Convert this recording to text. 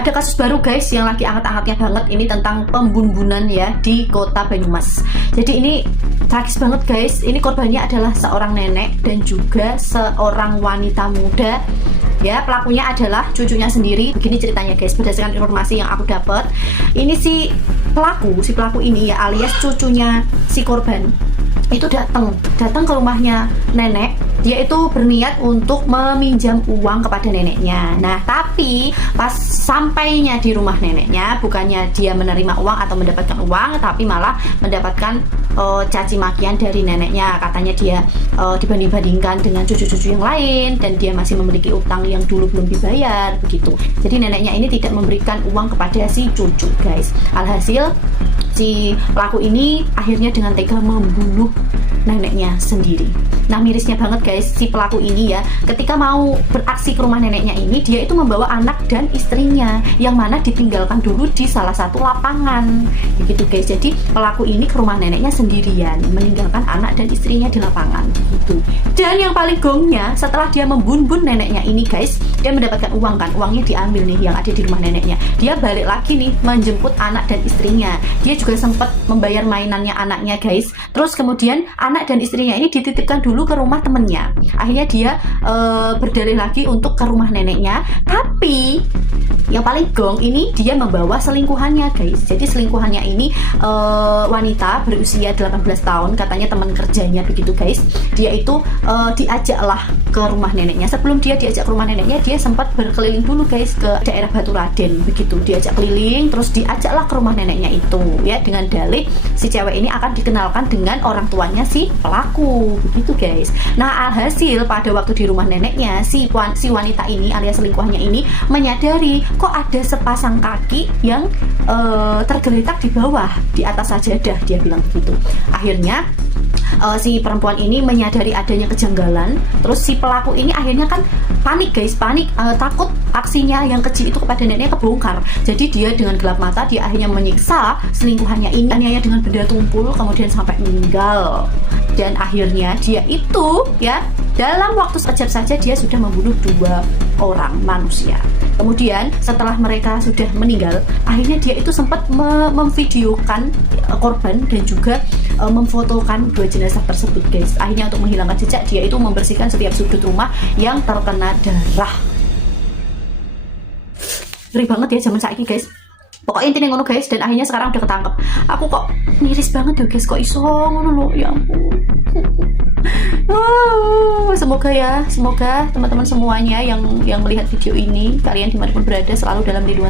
Ada kasus baru guys yang lagi angkat-angkatnya banget ini tentang pembunbunan ya di kota Banyumas. Jadi ini tragis banget guys. Ini korbannya adalah seorang nenek dan juga seorang wanita muda. Ya, pelakunya adalah cucunya sendiri. Begini ceritanya guys, berdasarkan informasi yang aku dapat. Ini si pelaku ini ya alias cucunya si korban itu datang ke rumahnya nenek. Dia itu berniat untuk meminjam uang kepada neneknya. Nah, tapi pas sampainya di rumah neneknya, bukannya dia menerima uang atau mendapatkan uang, tapi malah mendapatkan caci makian dari neneknya. Katanya dia dibanding-bandingkan dengan cucu-cucu yang lain dan dia masih memiliki utang yang dulu belum dibayar begitu. Jadi neneknya ini tidak memberikan uang kepada si cucu guys. Alhasil si pelaku ini akhirnya dengan tega membunuh neneknya sendiri. Nah, mirisnya banget guys, si pelaku ini ya ketika mau beraksi ke rumah neneknya ini, dia itu membawa anak dan istrinya yang mana ditinggalkan dulu di salah satu lapangan begitu guys. Jadi pelaku ini ke rumah neneknya sendirian, meninggalkan anak dan istrinya di lapangan gitu. Dan yang paling gongnya, setelah dia membunbun neneknya ini guys, dia mendapatkan uang kan, uangnya diambil nih yang ada di rumah neneknya. Dia balik lagi nih menjemput anak dan istrinya. Dia juga sempat membayar mainannya anaknya guys. Terus kemudian anak dan istrinya ini dititipkan dulu ke rumah temennya. Akhirnya dia berdalih lagi untuk ke rumah neneknya. Tapi yang paling gong ini dia membawa selingkuhannya guys. Jadi selingkuhannya ini wanita berusia 18 tahun, katanya teman kerjanya begitu guys. Dia itu diajaklah ke rumah neneknya. Sebelum dia diajak ke rumah neneknya, dia sempat berkeliling dulu guys ke daerah Baturaden begitu. Diajak keliling, terus diajaklah ke rumah neneknya itu ya, dengan dalih si cewek ini akan dikenalkan dengan orang tuanya si pelaku begitu guys. Nah, alhasil pada waktu di rumah neneknya, si wanita ini alias selingkuhannya ini menyadari kok ada sepasang kaki yang tergeletak di bawah, di atas sajadah, dia bilang begitu. Akhirnya si perempuan ini menyadari adanya kejanggalan. Terus si pelaku ini akhirnya kan panik guys, takut aksinya yang keji itu kepada neneknya kebongkar. Jadi dia dengan gelap mata dia akhirnya menyiksa selingkuhannya ini, aniaya dengan benda tumpul kemudian sampai meninggal. Dan akhirnya dia itu ya dalam waktu sekejap saja dia sudah membunuh 2 orang manusia. Kemudian setelah mereka sudah meninggal, akhirnya dia itu sempat memvideokan korban dan juga memfotokan 2 jenazah tersebut guys. Akhirnya untuk menghilangkan jejak, dia itu membersihkan setiap sudut rumah yang terkena darah. Ngeri banget ya zaman saiki guys. Pokoknya intinya ngono guys, dan akhirnya sekarang udah ketangkep. Aku kok miris banget ya guys, kok iso ngono loh, ya ampun. Semoga teman-teman semuanya yang melihat video ini, kalian dimanapun berada selalu dalam lindungan